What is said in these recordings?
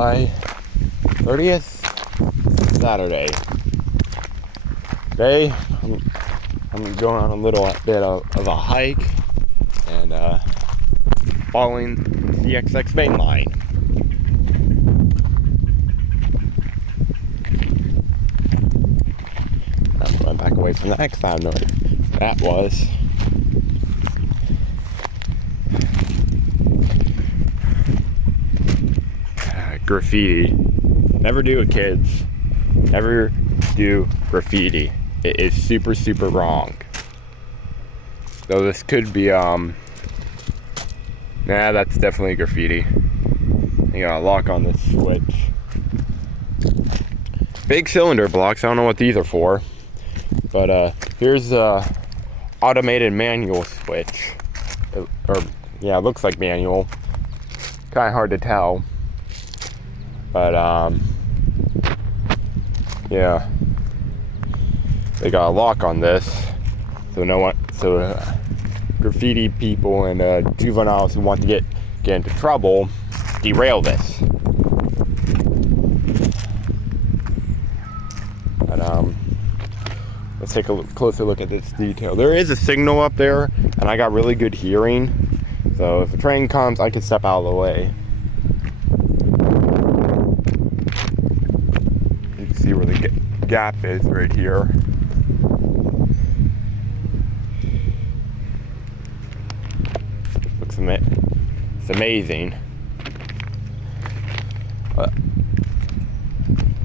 July 30th, Saturday. Today, I'm going on a little bit of a hike and following the CSX main line. I'm going back away from that because I have no idea what that was. Graffiti. Never do it, kids. Never do graffiti. It is super, super wrong. Though this could be, nah, that's definitely graffiti. You got a lock on this switch. Big cylinder blocks. I don't know what these are for. But here's a automated manual switch. Yeah, it looks like manual. Kind of hard to tell. But yeah, they got a lock on this, so graffiti people and juveniles who want to get into trouble derail this. But let's take a closer look at this detail. There is a signal up there, and I got really good hearing, so if a train comes, I can step out of the way. See where the gap is right here. Looks it's amazing. I've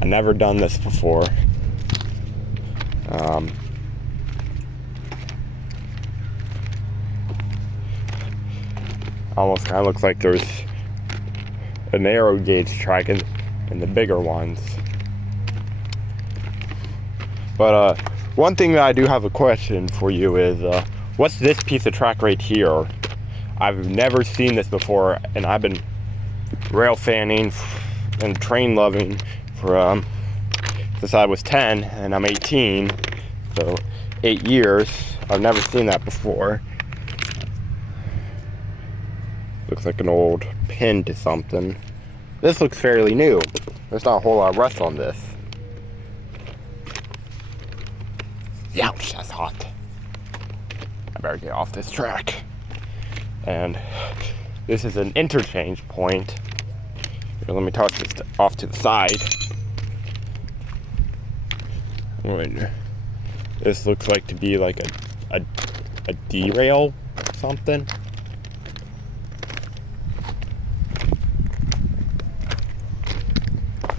never done this before. Almost kind of looks like there's a narrow gauge track in the bigger ones. But one thing that I do have a question for you is, what's this piece of track right here? I've never seen this before, and I've been rail fanning and train loving for since I was 10, and I'm 18, so 8 years. I've never seen that before. Looks like an old pin to something. This looks fairly new. There's not a whole lot of rust on this. Ouch, that's hot. I better get off this track. And this is an interchange point. Here, let me toss this off to the side. This looks like to be like a derail or something.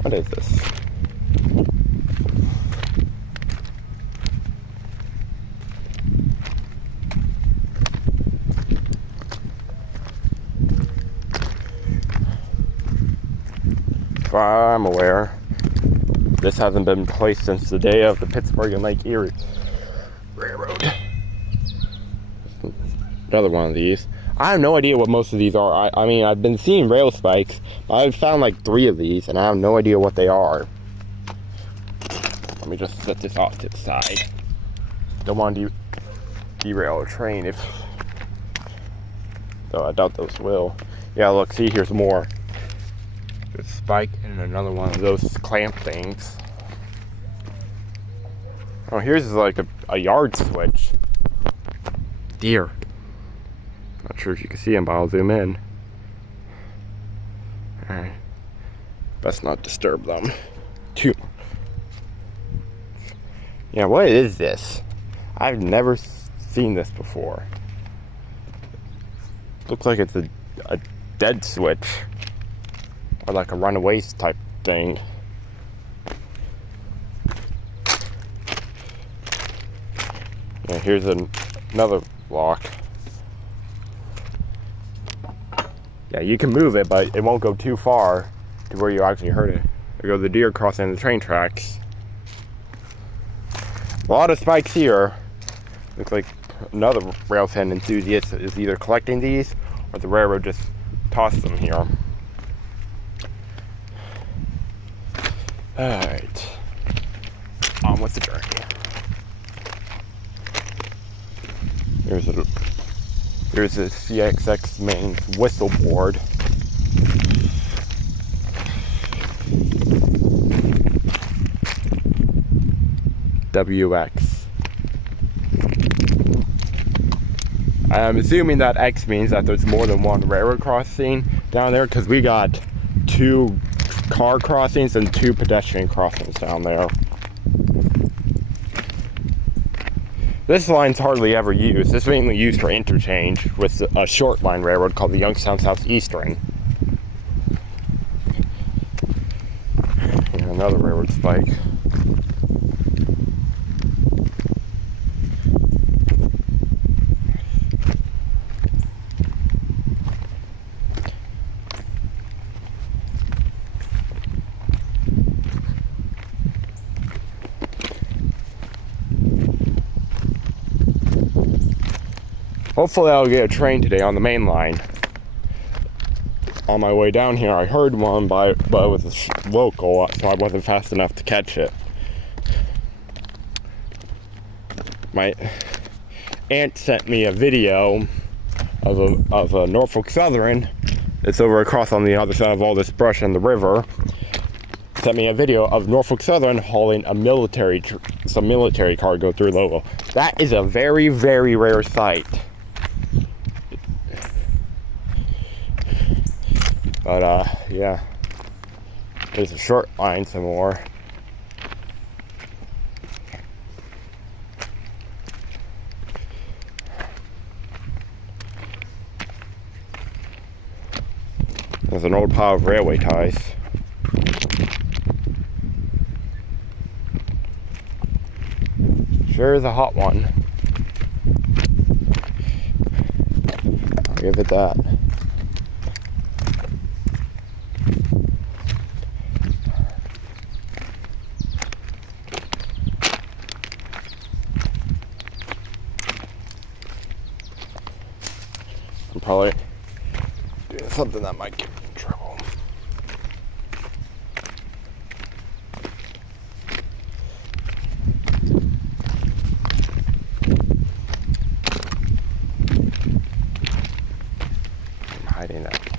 What is this? As far as I'm aware, this hasn't been placed since the day of the Pittsburgh and Lake Erie Railroad. Another one of these. I have no idea what most of these are. I mean, I've been seeing rail spikes, but I've found like 3 of these, and I have no idea what they are. Let me just set this off to the side. Don't want to derail a train though I doubt those will. Yeah, look, see, here's more. There's a spike and another one of those clamp things. Oh, here's like a yard switch. Deer. Not sure if you can see them, but I'll zoom in. Alright. Best not disturb them too. Yeah, what is this? I've never seen this before. Looks like it's a dead switch. Or like a runaway type thing. Yeah, here's another lock. Yeah, you can move it, but it won't go too far to where you actually hurt it. There go the deer crossing the train tracks. A lot of spikes here. Looks like another rail fan enthusiast is either collecting these or the railroad just tossed them here. Alright. On with the journey. Here's a CSX main whistle board. WX. I'm assuming that X means that there's more than one railroad crossing down there, because we got 2 car crossings and 2 pedestrian crossings down there. This line's hardly ever used. It's mainly used for interchange with a short line railroad called the Youngstown Southeastern. And another railroad spike. Hopefully I'll get a train today on the main line. On my way down here I heard one, but it was local, so I wasn't fast enough to catch it. My aunt sent me a video of a Norfolk Southern. It's over across on the other side of all this brush in the river. Sent me a video of Norfolk Southern hauling some military cargo through Louisville. That is a very, very rare sight. But yeah, there's a short line some more. There's an old pile of railway ties. Sure is a hot one. I'll give it that. I'm probably doing something that might get me in trouble. I'm hiding that here.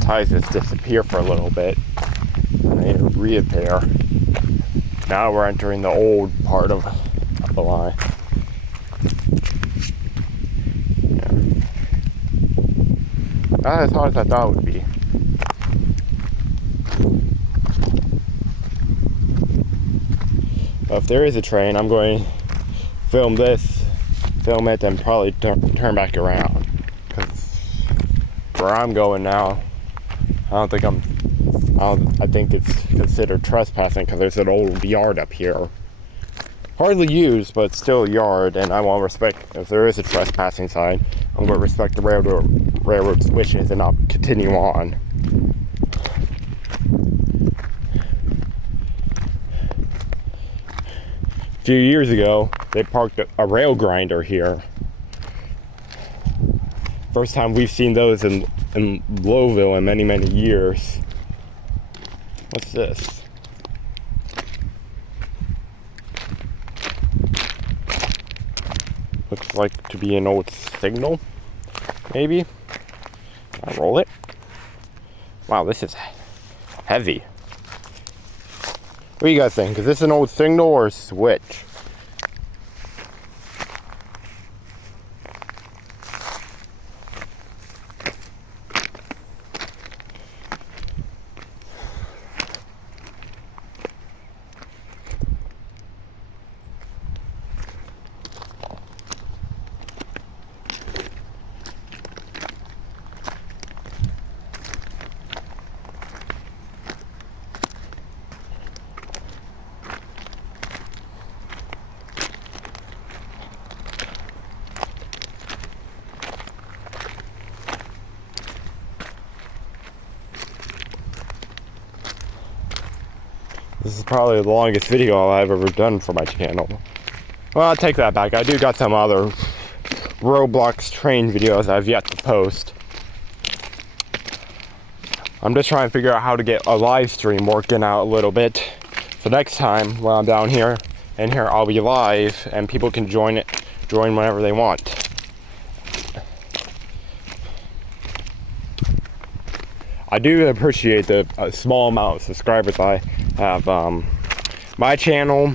Ties just disappear for a little bit and they reappear. Now we're entering the old part of the line. Yeah. Not as hard as I thought it would be. But if there is a train, I'm going to film it, and probably turn back around. Because where I'm going now, I think it's considered trespassing because there's an old yard up here. Hardly used, but still a yard, and I want to respect, if there is a trespassing sign, I'm going to respect the railroad's wishes and not continue on. A few years ago, they parked a rail grinder here. First time we've seen those in Louisville in many, many years. What's this? Looks like to be an old signal, maybe. Can I roll it? Wow, this is heavy. What do you guys think? Is this an old signal or a switch? This is probably the longest video I've ever done for my channel. Well, I'll take that back. I do got some other Roblox train videos I've yet to post. I'm just trying to figure out how to get a live stream working out a little bit. So next time when I'm down here, I'll be live and people can join whenever they want. I do appreciate the small amount of subscribers I have. My channel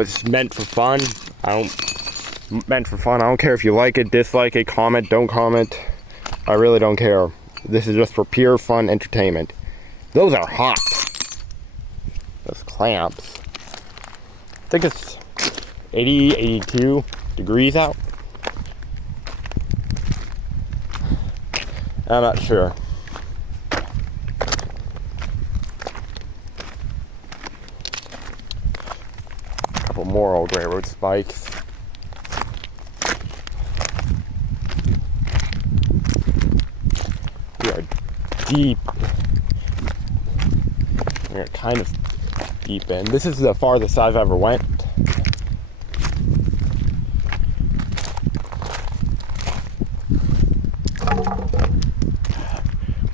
is meant for fun. I don't care if you like it, dislike it, comment, don't comment. I really don't care. This is just for pure fun entertainment. Those are hot. Those clamps. I think it's 80, 82 degrees out. I'm not sure. A couple more old railroad spikes. We are deep. We're kind of deep in. This is the farthest I've ever went.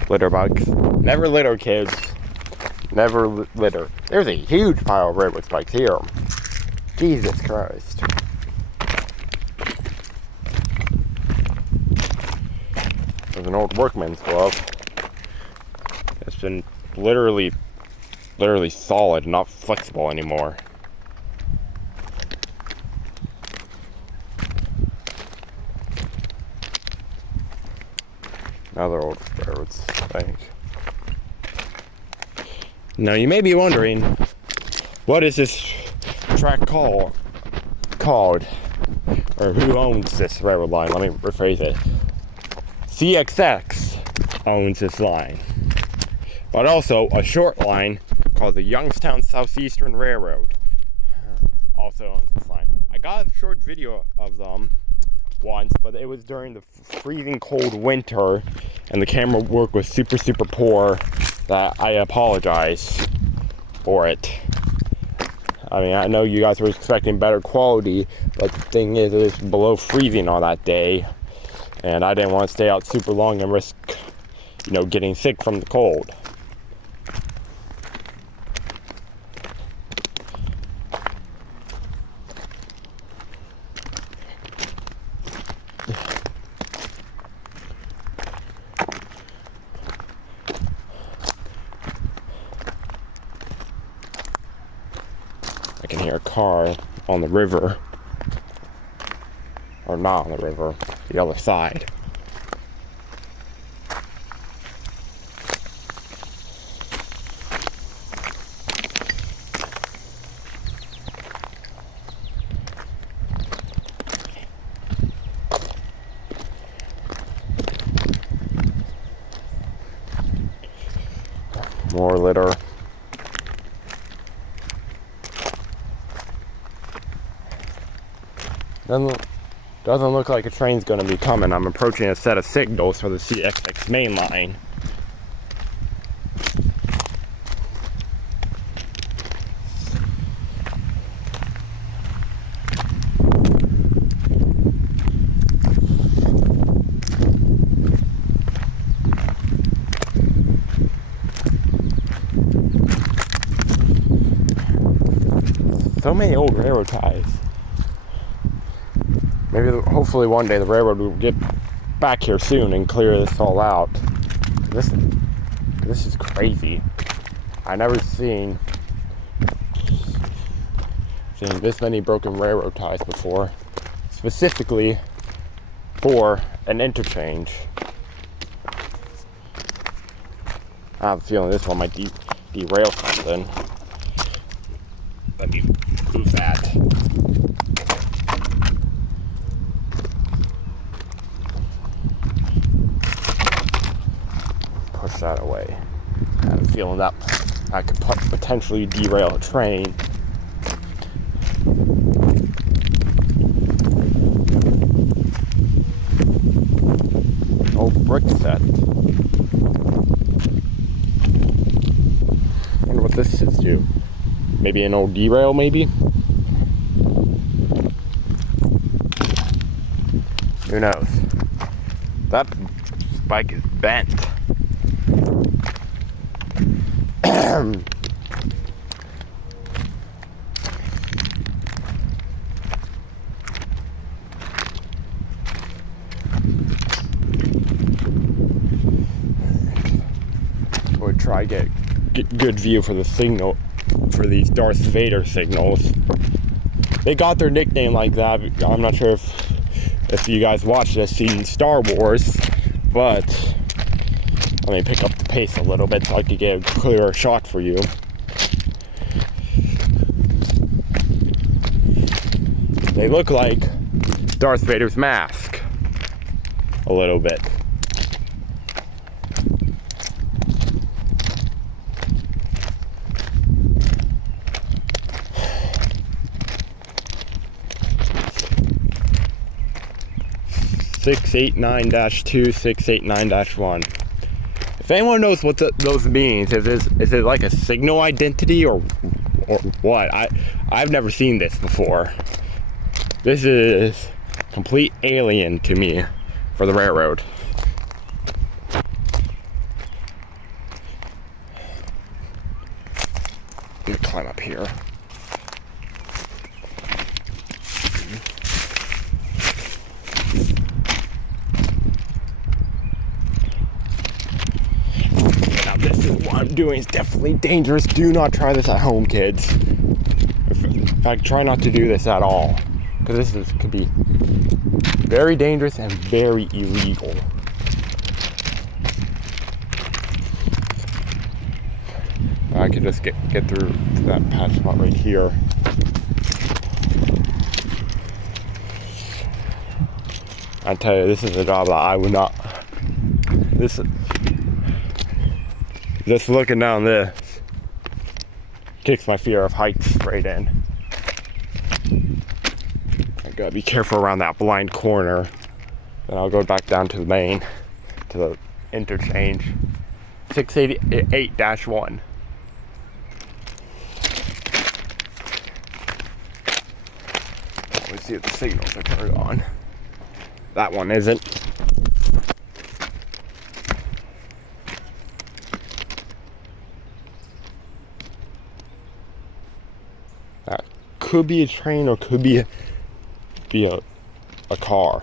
Litter bugs. Never litter, kids. Never litter. There's a huge pile of railroad spikes here. Jesus Christ. There's an old workman's glove. It's been literally solid, not flexible anymore. Another old railroad spike. Now you may be wondering, what is this track called? Or who owns this railroad line? Let me rephrase it. CSX owns this line. But also a short line called the Youngstown Southeastern Railroad also owns this line. I got a short video of them once, but it was during the freezing cold winter and the camera work was super poor. That I apologize for it. I mean, I know you guys were expecting better quality, but the thing is, it was below freezing on that day, and I didn't want to stay out super long and risk, getting sick from the cold. I can hear a car on the river, or not on the river, the other side. More litter. Doesn't look like a train's going to be coming. I'm approaching a set of signals for the CSX main line. So many old railroad ties. Maybe, hopefully one day the railroad will get back here soon and clear this all out. This is crazy. I never seen this many broken railroad ties before, specifically for an interchange. I have a feeling this one might derail something. Let me move that. Push that away. I have a feeling that I could potentially derail a train. Old brick set. Wonder what this is to. Maybe an old derail, maybe? Who knows? That spike is bent. We'll try to get good view for the signal, for these Darth Vader signals. They got their nickname like that. I'm not sure if you guys watched this, seen Star Wars, but let me pick up the pace a little bit so I could get a clearer shot for you. They look like Darth Vader's mask a little bit. (689-2, 689-1). If anyone knows what those means, is it like a signal identity or what? I've never seen this before. This is complete alien to me for the railroad. Let me climb up here. This is what I'm doing. It's definitely dangerous. Do not try this at home, kids. In fact, try not to do this at all, because this could be very dangerous and very illegal. I could just get through to that patch spot right here. I tell you, this is a job that I would not. Just looking down this kicks my fear of heights straight in. I gotta be careful around that blind corner. Then I'll go back down to the main, to the interchange. 688-1. Let's see if the signals are turned on. That one isn't. That could be a train or could be a car.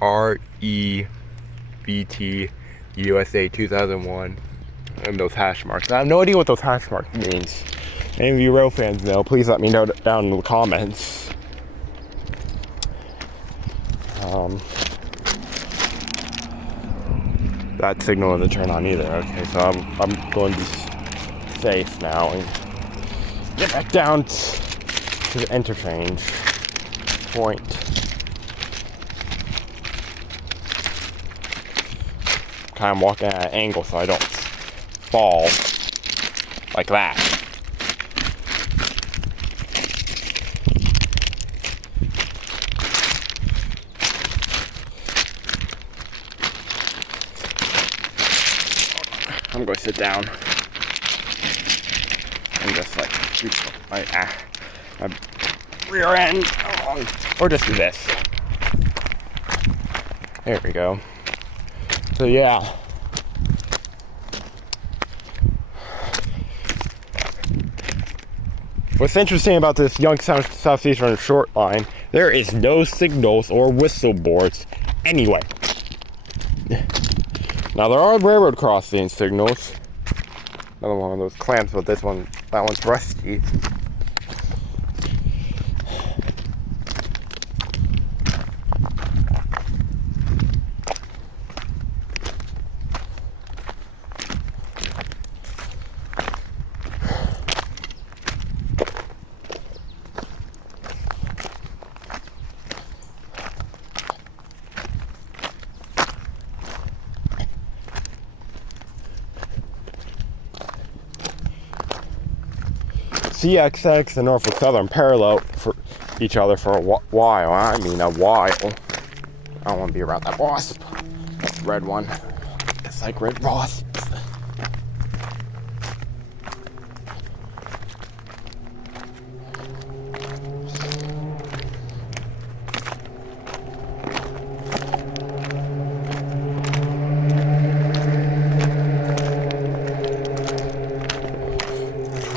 REVT USA 2001. And those hash marks. I have no idea what those hash marks means. Any of you rail fans know, please let me know down in the comments. That signal doesn't turn on either. Okay, so I'm going to be safe now and get back down to the interchange point. Kind of walking at an angle so I don't fall like that. I'm going to sit down and just like my rear end, or just do this. There we go. So yeah. What's interesting about this Youngstown Southeastern short line, there is no signals or whistle boards anyway. Now there are railroad crossing signals. Another one of those clamps, but that one's rusty. CSX and Norfolk Southern parallel for each other for a while. I mean a while. I don't want to be around that wasp. That red one. It's like red wasps.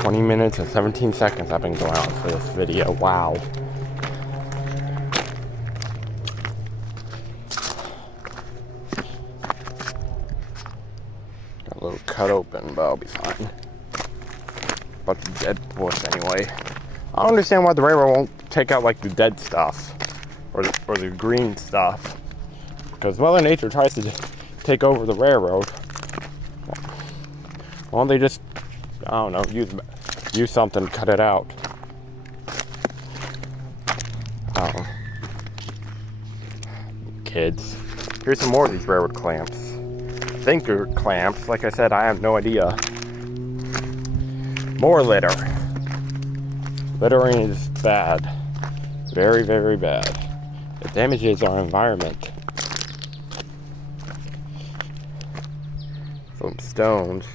20 minutes and 17 seconds I've been going on for this video. Wow. Got a little cut open, but I'll be fine. Bunch of dead bush anyway. I don't understand why the railroad won't take out like the dead stuff or the green stuff. Because Mother Nature tries to take over the railroad. Why don't they just, I don't know, use something to cut it out? Kids. Here's some more of these railroad clamps. I think they're clamps. Like I said, I have no idea. More litter. Littering is bad. Very, very bad. It damages our environment. Some stones.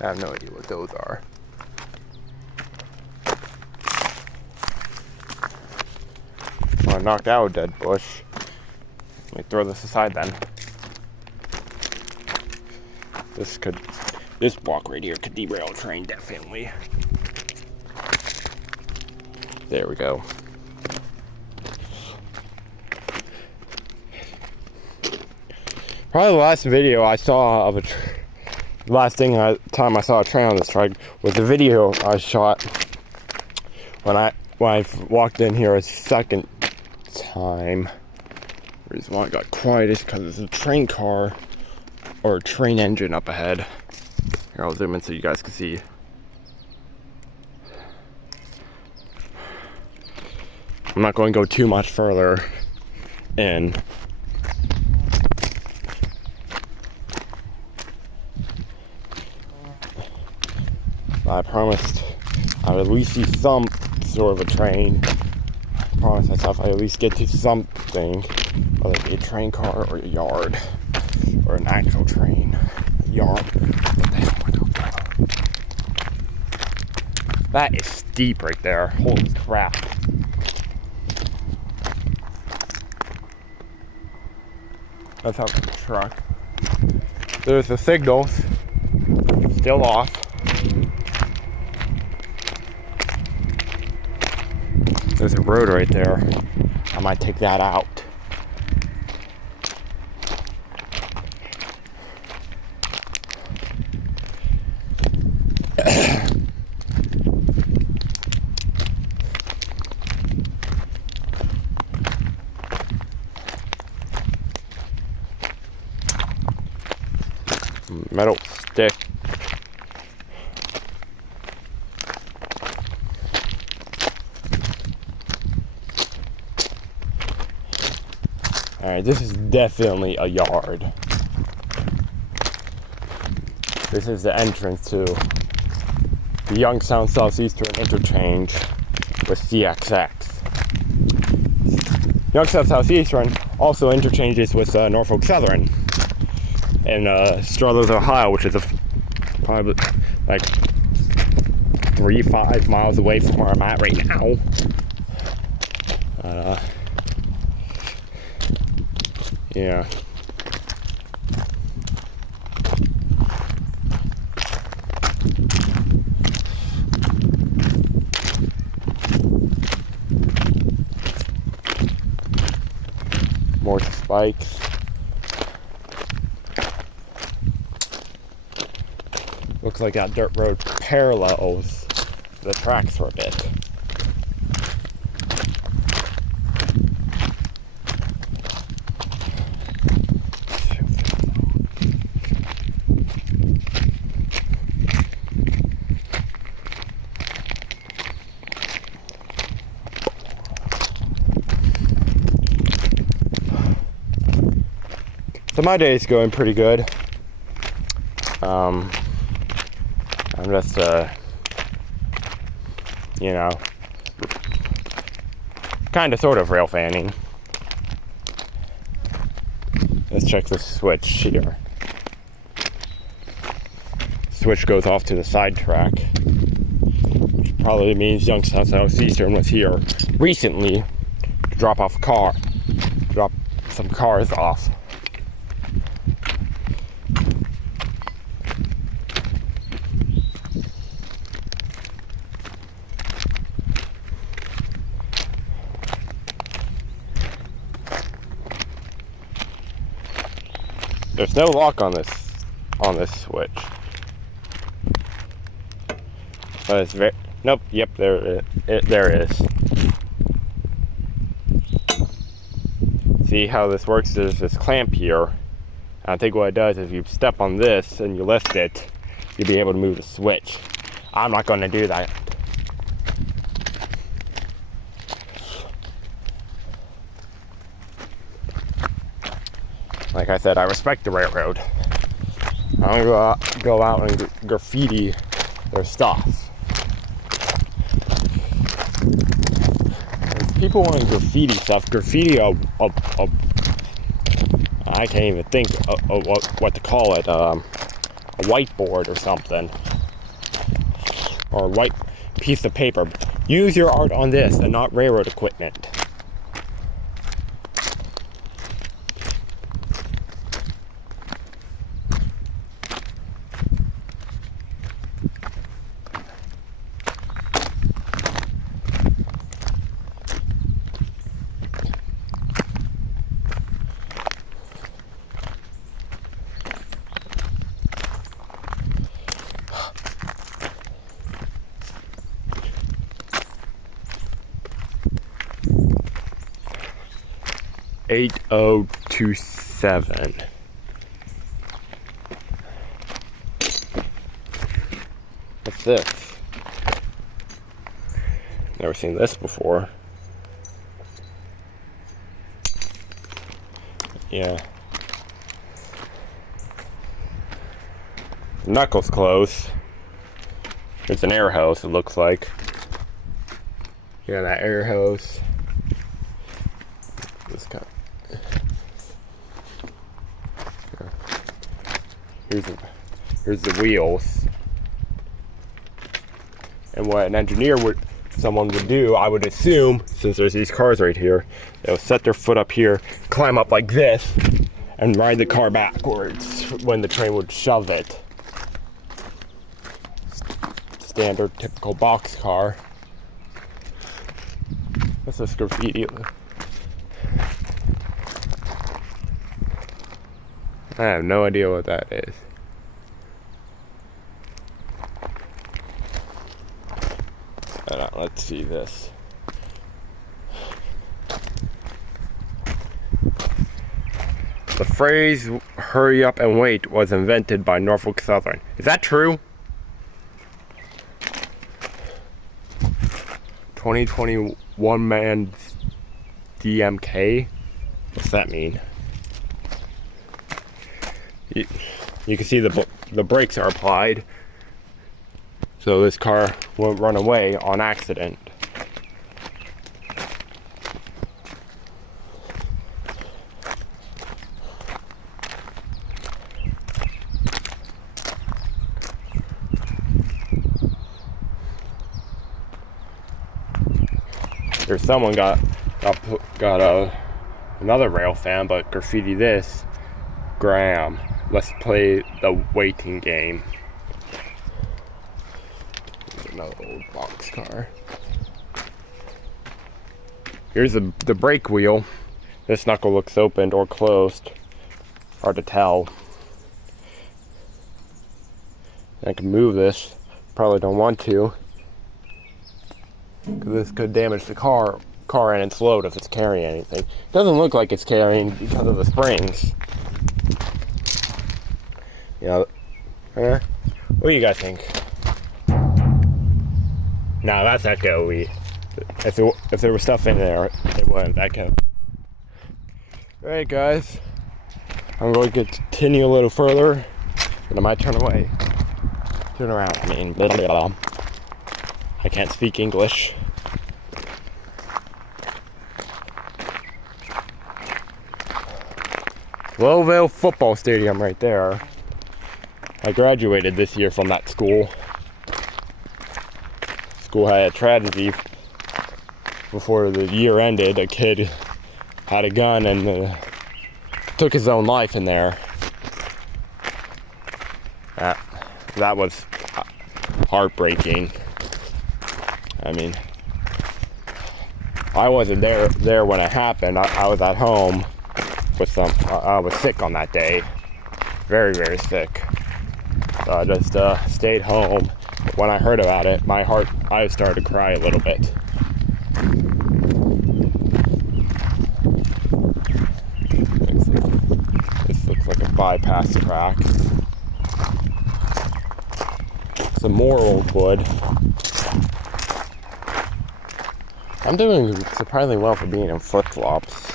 I have no idea what those are. Well, I knocked out a dead bush. Let me throw this aside then. This block right here could derail a train, definitely. There we go. Probably the last video I saw of time I saw a train on this track was the video I shot when I walked in here a second time. The reason why it got quiet is because there's a train car or a train engine up ahead. Here, I'll zoom in so you guys can see. I'm not going to go too much further in. I promised I would at least see some sort of a train. I promised myself I'd at least get to something, whether it be a train car or a yard, or an actual train. A yard. What the hell am I talking about? That is steep right there. Holy crap. That's how the truck. There's the signals. Still off. There's a road right there. I might take that out. Metal stick. Alright, this is definitely a yard. This is the entrance to the Youngstown Southeastern interchange with CSX. Youngstown Southeastern also interchanges with Norfolk Southern in Struthers, Ohio, which is probably like 3-5 miles away from where I'm at right now. Yeah. More spikes. Looks like that dirt road parallels the tracks for a bit. So my day is going pretty good. I'm just, you know, kind of sort of rail fanning. Let's check the switch here. Switch goes off to the side track, which probably means Youngstown Southeastern was here recently to drop some cars off. there's no lock on this switch. But it's very, nope, yep, there is. See how this works? There's this clamp here. And I think what it does is if you step on this and you lift it, you'll be able to move the switch. I'm not going to do that. Like I said, I respect the railroad. I'm gonna go out and graffiti their stuff. If people want to graffiti stuff, graffiti I can't even think of what to call it. A whiteboard or something, or a white piece of paper. Use your art on this and not railroad equipment. $8027. What's this? Never seen this before. Yeah. Knuckles close. It's an air hose, it looks like. Yeah, that air hose. This kind. Here's the wheels. And what an someone would do, I would assume, since there's these cars right here, they'll set their foot up here, climb up like this, and ride the car backwards when the train would shove it. Standard, typical box car. What's this graffiti? I have no idea what that is. Let's see this. The phrase "hurry up and wait" was invented by Norfolk Southern. Is that true? 2021 man DMK? What's that mean? You can see the brakes are applied, so this car won't run away on accident. There's someone got another rail fan, but graffiti this. Graham, let's play the waiting game. Another old box car. Here's the brake wheel. This knuckle looks opened or closed. Hard to tell. I can move this. Probably don't want to, because this could damage the car and its load if it's carrying anything. Doesn't look like it's carrying because of the springs. Yeah. What do you guys think? No, that's echoey. If there was stuff in there, it wouldn't echo. Alright, guys. I'm going to continue a little further, and I might turn away. Turn around, I mean, blah, blah, blah. I can't speak English. Lowville Football Stadium right there. I graduated this year from that school. School had a tragedy before the year ended. A kid had a gun and took his own life in there. That was heartbreaking. I mean, I wasn't there when it happened. I was at home with I was sick on that day. very, very sick. So I just stayed home. When I heard about it, I started to cry a little bit. This looks like a bypass track. Some more old wood. I'm doing surprisingly well for being in flip-flops.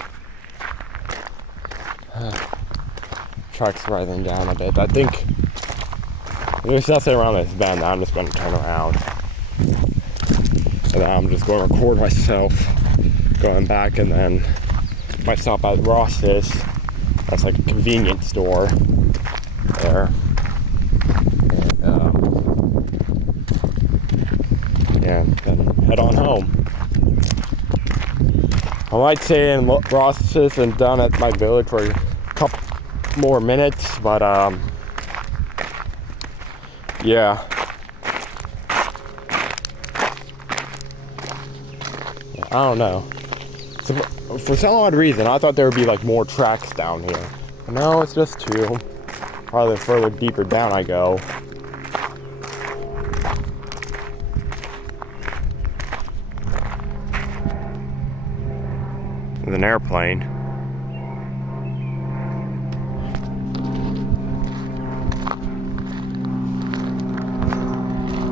Truck's rising down a bit. I think there's nothing around this bend. I'm just going to turn around. And then I'm just going to record myself going back, and then might stop at Ross's. That's like a convenience store there. And then head on home. I might stay in Ross's and down at my village for a couple more minutes, but yeah. I don't know. So for some odd reason, I thought there would be like more tracks down here. But no, it's just two. Probably the further deeper down I go. With an airplane.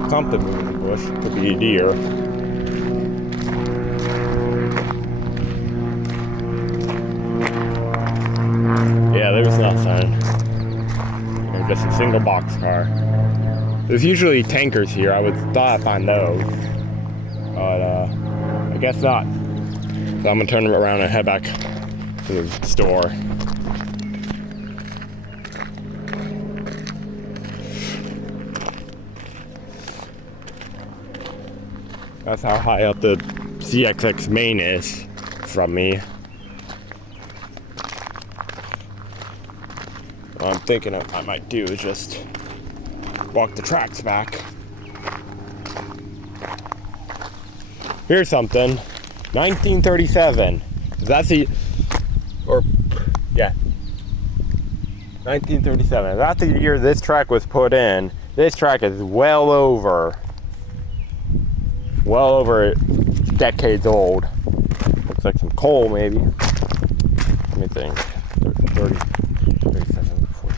Something moving in the bush. Could be a deer. Yeah, there's nothing. Just a single boxcar. There's usually tankers here. I thought I'd find those. But I guess not. So I'm gonna turn around and head back to the store. That's how high up the CSX main is from me. What I'm thinking I might do is just walk the tracks back. Here's something. 1937. That's the, or, yeah. 1937. That's the year this track was put in. This track is well over decades old. Looks like some coal, maybe. Let me think. 30, 37, 40.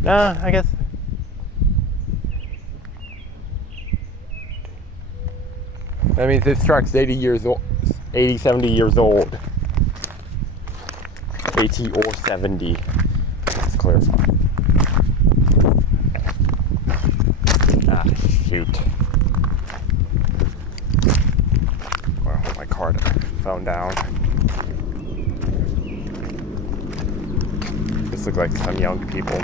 Nah, I guess. That means this truck's 80 years old, 80, 70 years old. 80 or 70. Let's clarify. Ah, shoot. Well, I hold my phone down. This looks like some young people.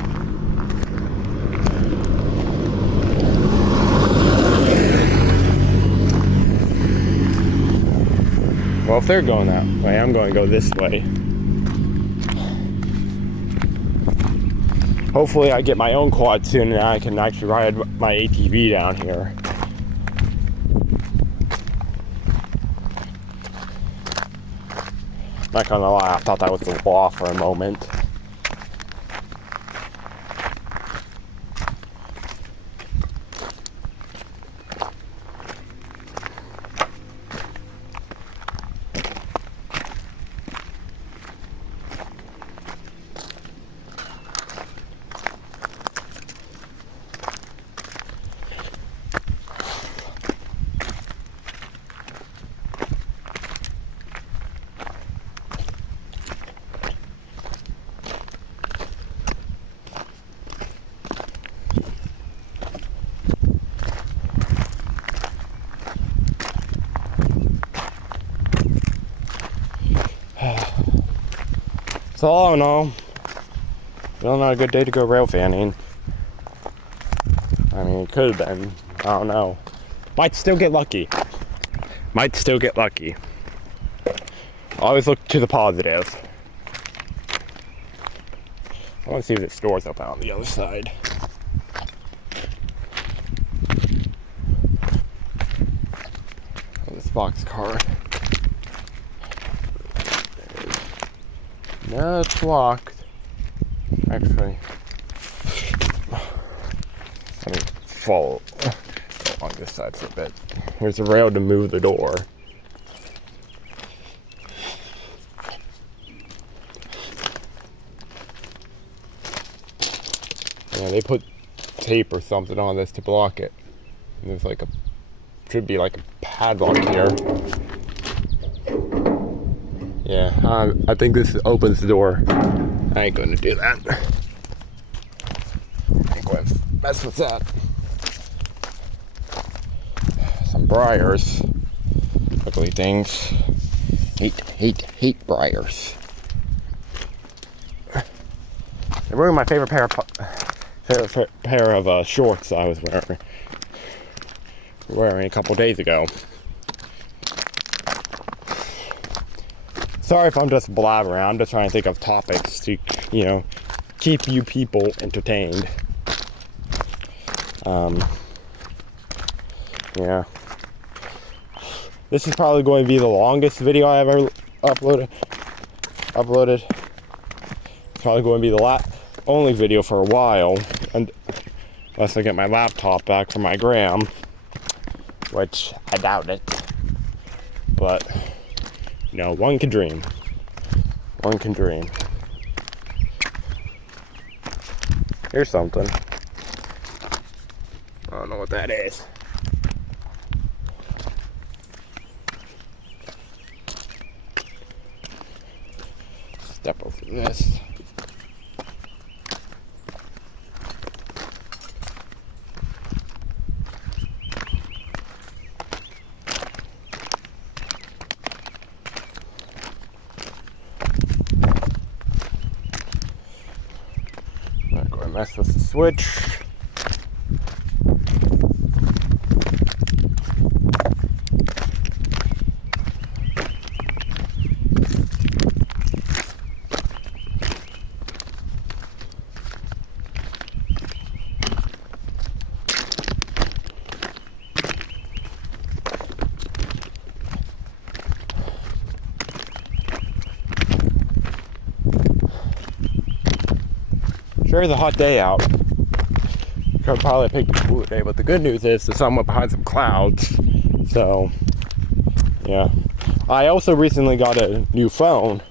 Well, if they're going that way, I'm going to go this way. Hopefully I get my own quad soon and I can actually ride my ATV down here. Not gonna lie, I thought that was the law for a moment. So all in all, still not a good day to go rail fanning. I mean, it could have been. I don't know. Might still get lucky. Always look to the positive. I want to see if the store's open on the other side. Oh, this box car. No, it's locked. Actually, let me follow along this side for a bit. Here's a rail to move the door. Yeah, they put tape or something on this to block it. And there's like should be like a padlock here. Yeah, I think this opens the door. I ain't gonna do that. I ain't gonna mess with that. Some briars. Ugly things. Hate briars. They ruined my favorite pair of shorts I was wearing a couple days ago. Sorry if I'm just blabbering. I'm just trying to think of topics to, keep you people entertained. Yeah. This is probably going to be the longest video I ever uploaded. It's probably going to be the only video for a while, unless I get my laptop back from my gram, which I doubt it. But one can dream. One can dream. Here's something. I don't know what that is. Step over this. Mess with the switch. Sure is a hot day out. Could probably pick a cooler day, but the good news is the sun went behind some clouds. So, yeah. I also recently got a new phone.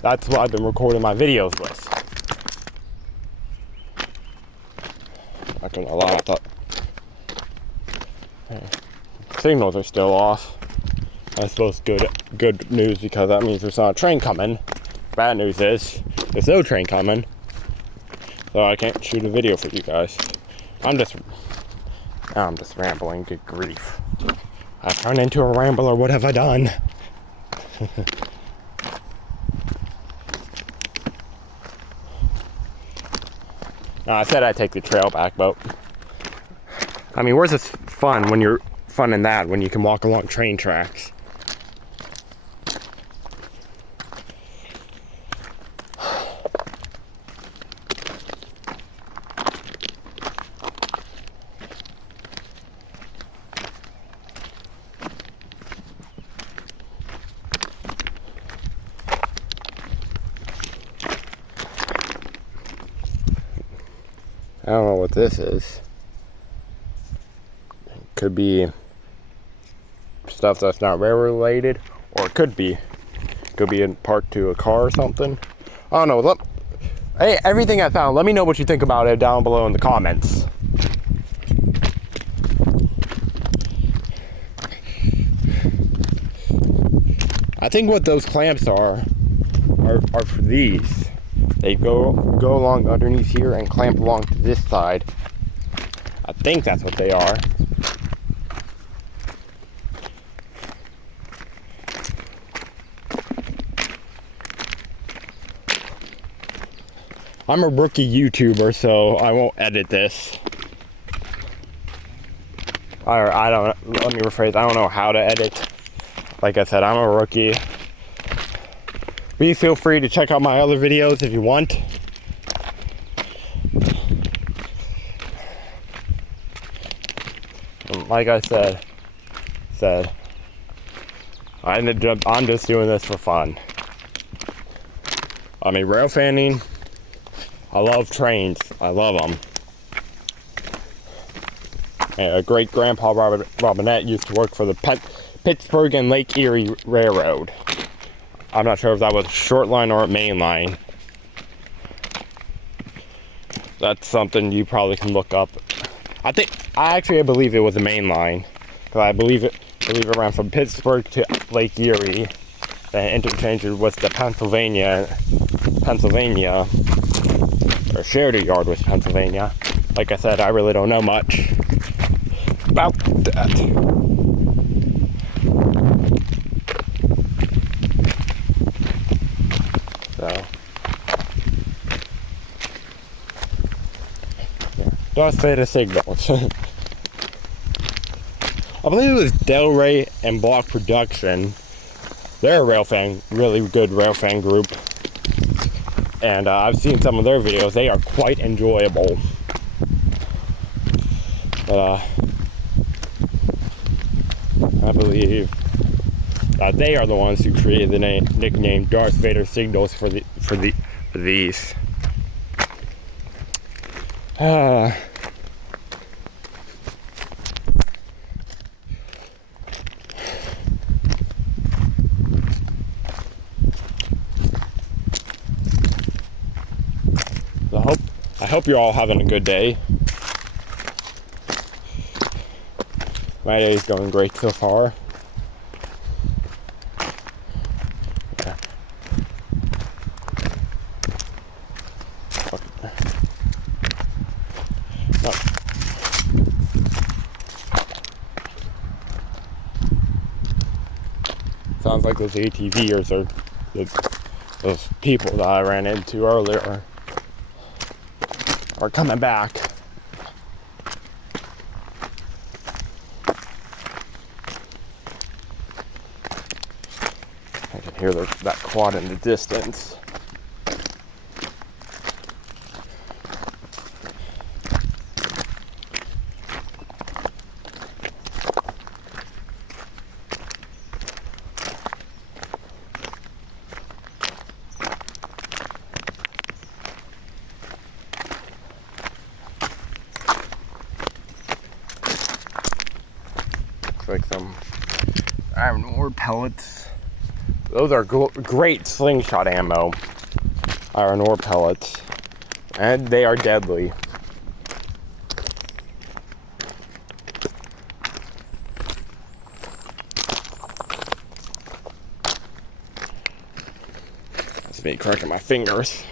That's what I've been recording my videos with. Not gonna lie, I thought signals are still off. I suppose good news because that means there's not a train coming. Bad news is there's no train coming. So I can't shoot a video for you guys. I'm just rambling, good grief. I've turned into a rambler, what have I done? No, I said I'd take the trail back, but I mean, where's this fun when you're fun in that when you can walk along train tracks? I don't know what this is. It could be stuff that's not railroad related, or it could be in part to a car or something. I don't know. Hey, everything I found, let me know what you think about it down below in the comments. I think what those clamps are for these. They go along underneath here and clamp along to this side. I think that's what they are. I'm a rookie YouTuber, so I won't edit this. I don't, let me rephrase, I don't know how to edit. Like I said, I'm a rookie. Please feel free to check out my other videos if you want. Like I said, I'm just doing this for fun. I mean, rail fanning, I love trains. I love them. And great grandpa Robinette used to work for the Pittsburgh and Lake Erie Railroad. I'm not sure if that was short line or main line. That's something you probably can look up. I believe it was a main line, because I believe it ran from Pittsburgh to Lake Erie, and interchanged with the Pennsylvania, or shared a yard with Pennsylvania. Like I said, I really don't know much about that. So, Darth Vader signals. I believe it was Delray and Block Production. They're a really good railfan group. And I've seen some of their videos. They are quite enjoyable. But I believe that they are the ones who created the nickname Darth Vader signals for these. I hope you're all having a good day. My day is going great so far. Yeah. Sounds like those ATVers or those people that I ran into earlier are coming back. I can hear that quad in the distance. Like some iron ore pellets. Those are great slingshot ammo. Iron ore pellets. And they are deadly. That's me cracking my fingers.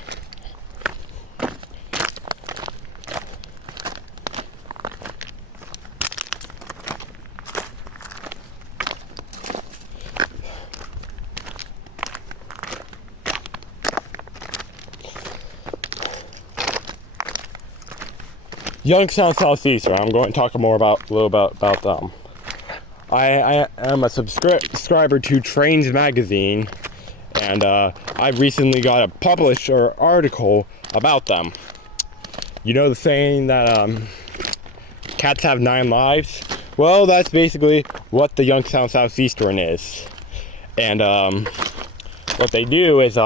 Youngstown Southeast. I'm going to talk more about them. I am a subscriber to Trains Magazine, and I recently got a publisher article about them. You know the saying that cats have 9 lives? Well, that's basically what the Youngstown Southeastern is. And what they do is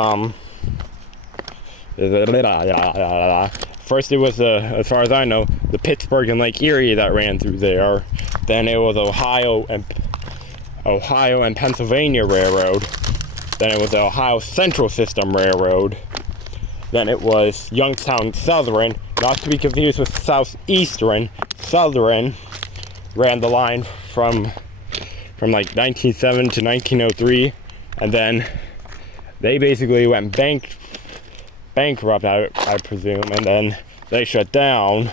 first it was, as far as I know, the Pittsburgh and Lake Erie that ran through there. Then it was Ohio and Pennsylvania Railroad. Then it was the Ohio Central System Railroad. Then it was Youngstown Southern, not to be confused with Southeastern. Southern ran the line from like 1907 to 1903, and then they basically went bankrupt, I presume, and then they shut down,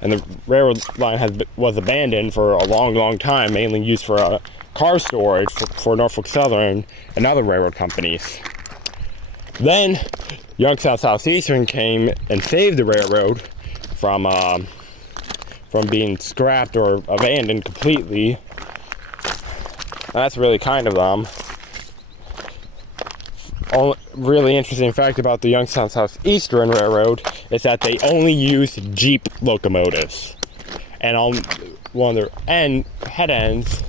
and the railroad line was abandoned for a long time, mainly used for car storage for Norfolk Southern and other railroad companies. Then Youngstown Southeastern came and saved the railroad from being scrapped or abandoned completely. And that's really kind of them. Really interesting fact about the Youngstown Southeastern Railroad is that they only use Jeep locomotives, and on one of their head ends,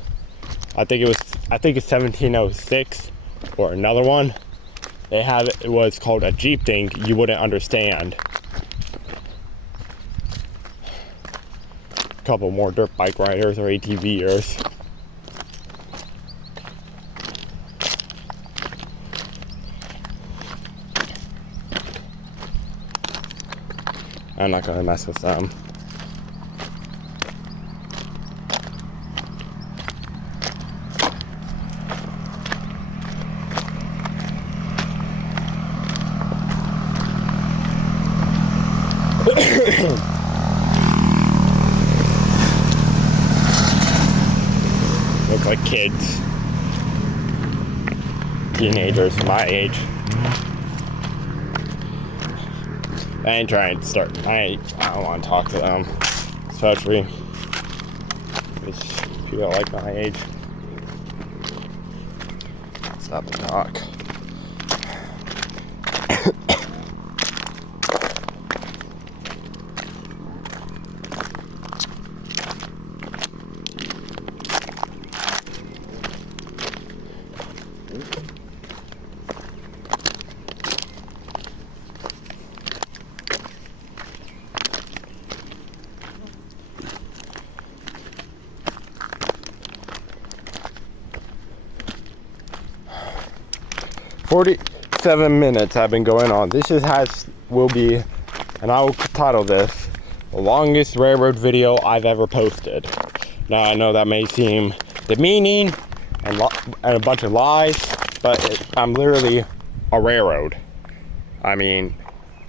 I think it's 1706 or another one. they had it was called a Jeep thing, you wouldn't understand. A couple more dirt bike riders or ATVers. I'm not gonna mess with them. Look like kids. Teenagers my age. I ain't trying to start. I don't want to talk to them, especially people like my age. Stop the talk. "47 minutes I've been going on. This will be, and I will title this, the longest railroad video I've ever posted." Now I know that may seem demeaning and a bunch of lies, but I'm literally a railroad. I mean,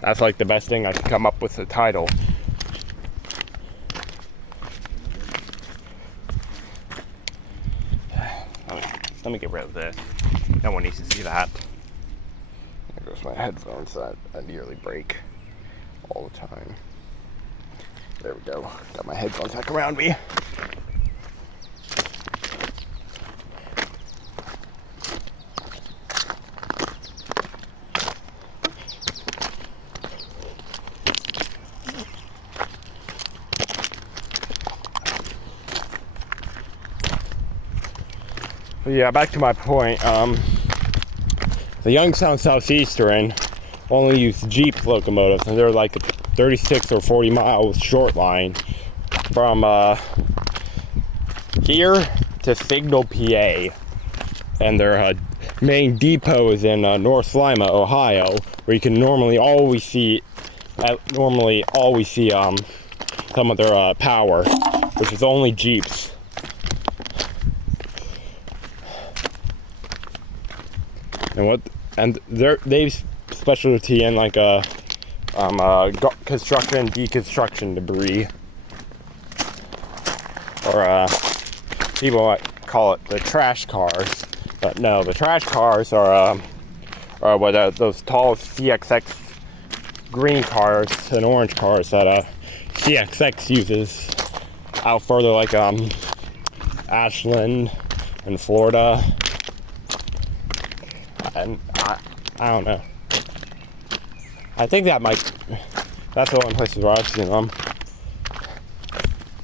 that's like the best thing I could come up with a title. Let me get rid of this. No one needs to see that. There goes my headphones that I nearly break all the time. There we go. Got my headphones back around me. But yeah, back to my point. The Youngstown Southeastern only use Jeep locomotives, and they're like a 36 or 40 mile short line from here to Signal, PA, and their main depot is in North Lima, Ohio, where you can normally always see some of their power, which is only Jeeps. And they've specialty in like construction, deconstruction debris, or people might call it the trash cars, but no, the trash cars are what those tall CSX green cars and orange cars that CSX uses out further, like Ashland and Florida. And I don't know. I think that's the only places where I've seen them.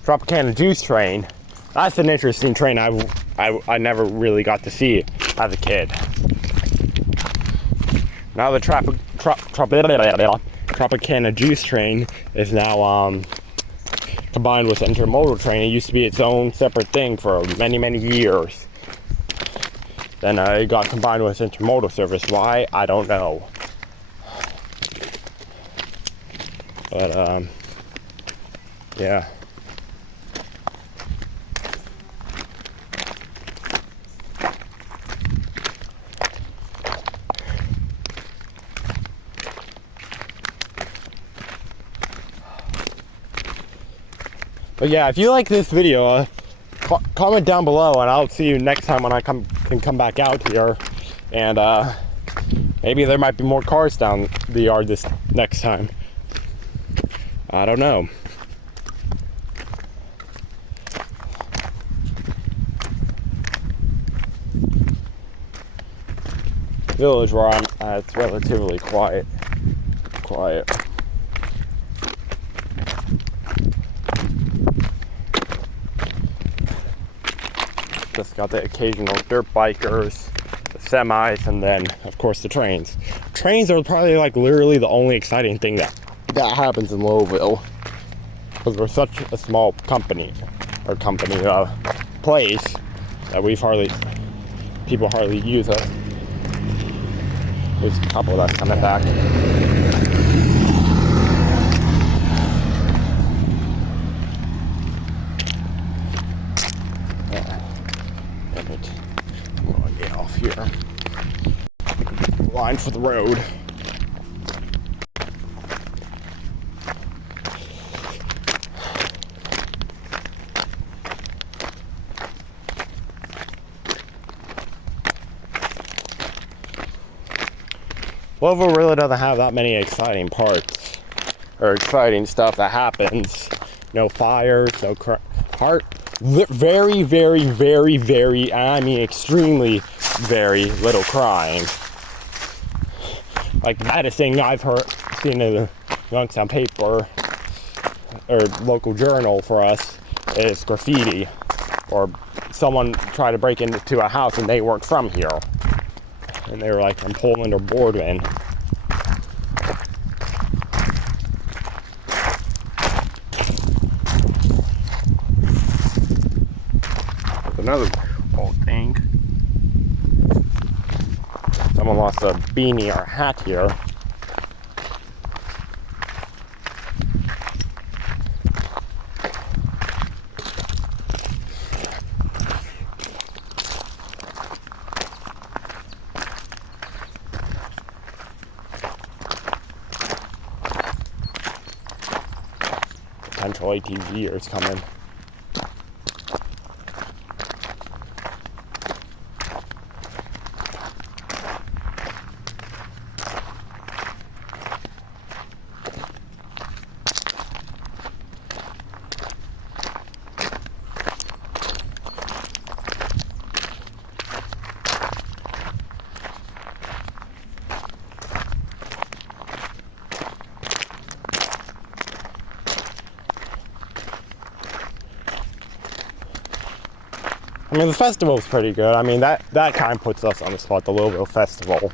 Tropicana Juice train. That's an interesting train I never really got to see as a kid. Now the Tropicana Juice train is now combined with intermodal train. It used to be its own separate thing for many, many years. Then it got combined with intermodal service. Why? I don't know. But, yeah. But yeah, if you like this video, comment down below, and I'll see you next time when I can come back out here, and maybe there might be more cars down the yard this next time. I don't know. Village where I'm at, it's relatively quiet. Just got the occasional dirt bikers, the semis, and then of course the trains. Trains are probably like literally the only exciting thing that happens in Louisville, because we're such a small place that people hardly use us. There's a couple that's coming back. I'm going to get off here. Line for the road. Louisville really doesn't have that many exciting parts or exciting stuff that happens. No fires, no very, very, very, very, I mean extremely very little crime. Like the baddest thing I've seen in the Youngstown paper or local journal for us is graffiti, or someone tried to break into a house and they weren't from here. And they were like from Poland or Boardman. Another old thing. Someone lost a beanie or a hat here. Potential ATVers coming. I mean, the festival's pretty good. I mean, that kind of puts us on the spot, the Louisville Festival.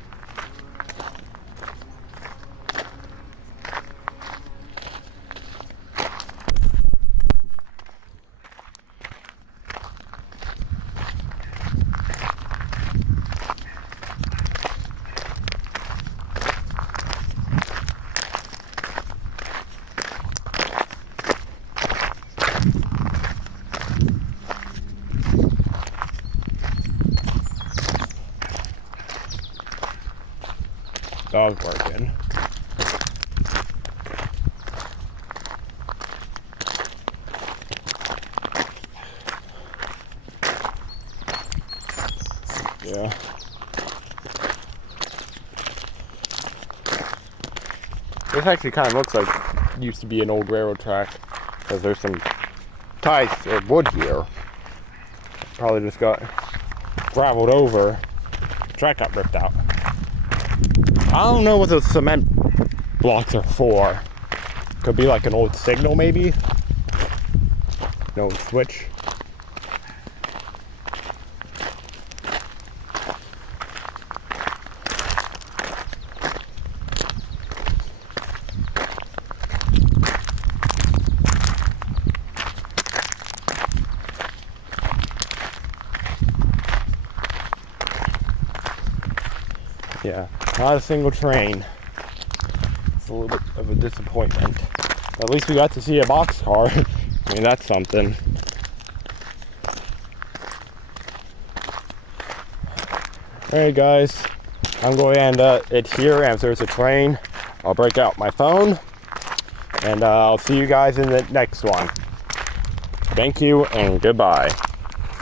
Dog barking. Yeah. This actually kind of looks like it used to be an old railroad track, because there's some ties or wood here. Probably just got graveled over. The track got ripped out. I don't know what those cement blocks are for. Could be like an old signal, maybe. No switch. Yeah, not a single train. It's a little bit of a disappointment. At least we got to see a boxcar. I mean, that's something. Alright guys, I'm going to end it here, and if there's a train, I'll break out my phone, and I'll see you guys in the next one. Thank you, and goodbye.